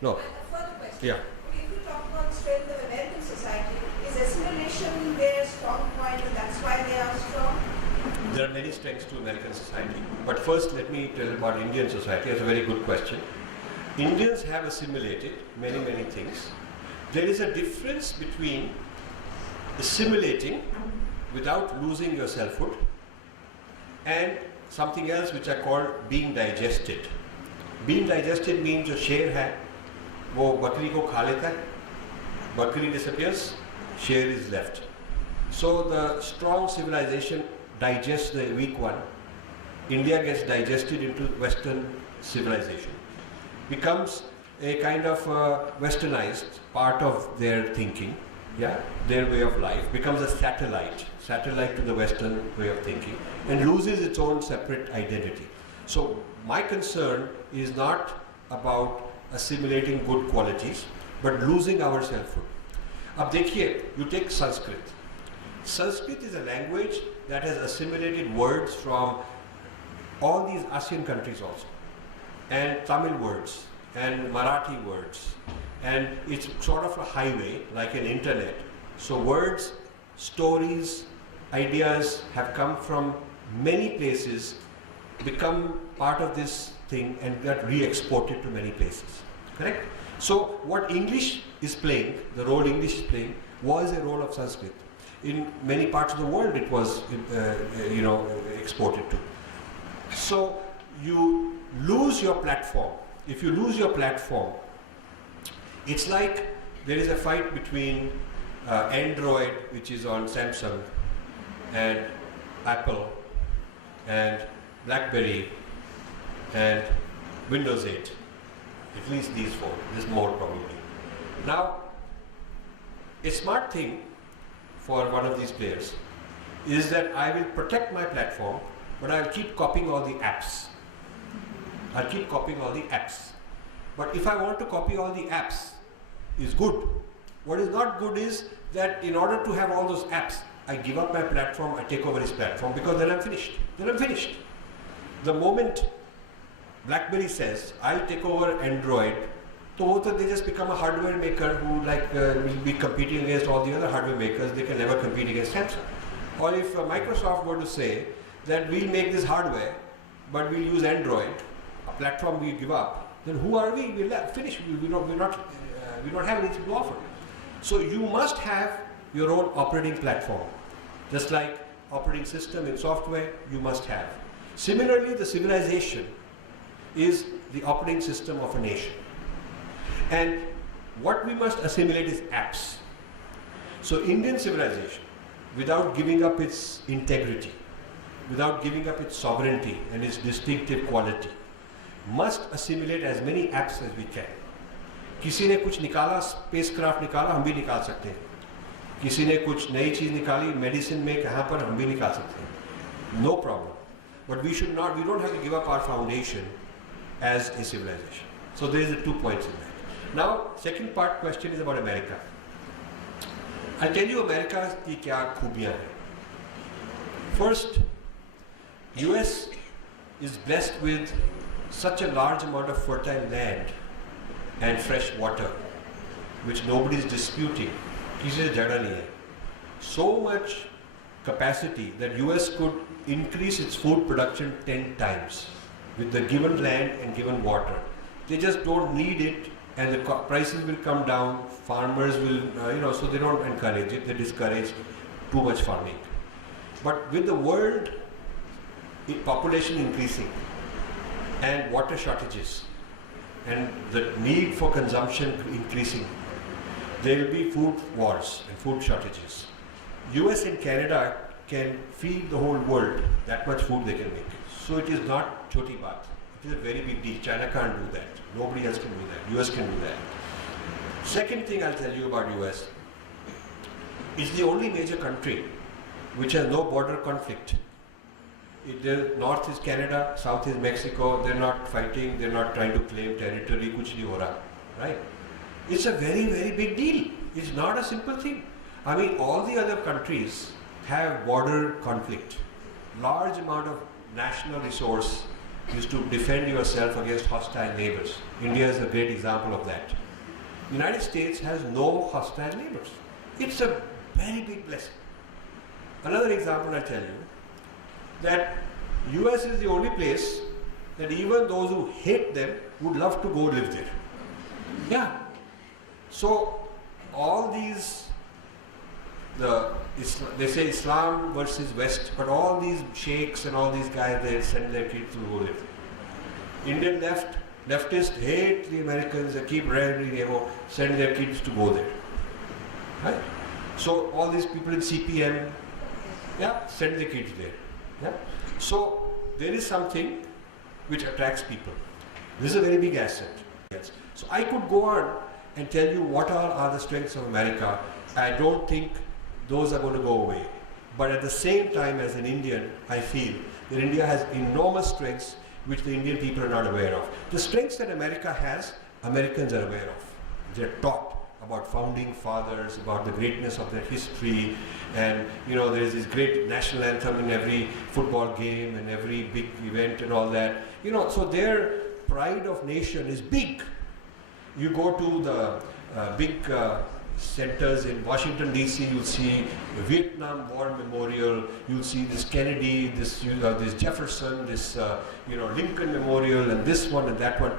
No. And a further question. Yeah. Okay, if you talk about the strength of American society, is assimilation their strong point and that's why they are strong? There are many strengths to American society. But first, let me tell about Indian society. That's a very good question. Indians have assimilated many, many things. There is a difference between assimilating without losing your selfhood and something else which I call being digested. Being digested means जो शेर है वो बकरी को खा लेता है, बकरी disappears, share is left. So the strong civilization digests the weak one. India gets digested into Western civilization, becomes a kind of westernized part of their thinking, yeah, their way of life, becomes a satellite to the Western way of thinking, and loses its own separate identity. So my concern is not about assimilating good qualities, but losing our selfhood. अब देखिए, you take Sanskrit. Sanskrit is a language that has assimilated words from all these ASEAN countries also, and Tamil words, and Marathi words, and it's sort of a highway, like an internet. So words, stories, ideas have come from many places, become part of this thing, and got re-exported to many places, correct? So what English is playing, the role English is playing, was a role of Sanskrit. In many parts of the world it was, exported to. So you lose your platform. If you lose your platform, it's like there is a fight between Android, which is on Samsung, and Apple, and BlackBerry, and Windows 8. At least these four. There's more probably. Now, a smart thing for one of these players is that I will protect my platform, but I'll keep copying all the apps. I'll keep copying all the apps. But if I want to copy all the apps, is good. What is not good is that in order to have all those apps, I give up my platform, I take over his platform, because then I'm finished. The moment BlackBerry says, I'll take over Android, so they just become a hardware maker who will be competing against all the other hardware makers. They can never compete against Samsung. Or if Microsoft were to say that we'll make this hardware, but we'll use Android, a platform we give up, then who are we? We're finished. We don't have anything to offer. So you must have your own operating platform. Just like operating system in software, you must have. Similarly, the civilization is the operating system of a nation. And what we must assimilate is apps. So Indian civilization, without giving up its integrity, without giving up its sovereignty and its distinctive quality, must assimilate as many apps as we can. किसी ने कुछ निकाला, spacecraft निकाला, हम भी निकाल सकते हैं. किसी ने कुछ नई चीज निकाली, मेडिसिन में कहाँ पर हम भी निकाल सकते हैं. No problem. But we don't have to give up our foundation as a civilization. So there is the 2 points in that. Now, second part question is about America. I'll tell you America की क्या खूबियाँ हैं. First, US is blessed with such a large amount of fertile land and fresh water, which nobody is disputing. किसी से झगड़ा नहीं है. So much capacity that US could increase its food production 10 times with the given land and given water. They just don't need it, and the prices will come down. Farmers will, so they don't encourage it. They discourage too much farming. But with the world population increasing and water shortages and the need for consumption increasing, there will be food wars and food shortages. US and Canada can feed the whole world. That much food they can make. So it is not choti baat. It is a very big deal. China can't do that. Nobody else can do that. US can do that. Second thing I'll tell you about US, it's the only major country which has no border conflict. North is Canada, south is Mexico. They're not fighting. They're not trying to claim territory. Kuch nahi ho raha, right? It's a very, very big deal. It's not a simple thing. I mean, all the other countries have border conflict. Large amount of national resource is to defend yourself against hostile neighbors. India is a great example of that. The United States has no hostile neighbors. It's a very big blessing. Another example I tell you, that US is the only place that even those who hate them would love to go live there. Yeah. So all these, they say Islam versus West, but all these sheikhs and all these guys, they send their kids to go live there. Indian leftists hate the Americans, they keep rallying, send their kids to go there. Right? So all these people in CPM, yeah, send their kids there. Yeah? So there is something which attracts people. This is a very big asset. Yes. So I could go on and tell you what are the strengths of America. I don't think those are going to go away. But at the same time, as an Indian, I feel that India has enormous strengths which the Indian people are not aware of. The strengths that America has, Americans are aware of. They're taught about founding fathers, about the greatness of their history, and there is this great national anthem in every football game and every big event and all that. So their pride of nation is big. You go to the big centers in Washington DC, you'll see the Vietnam War Memorial, you'll see this Kennedy, this Jefferson, this Lincoln Memorial, and this one and that one.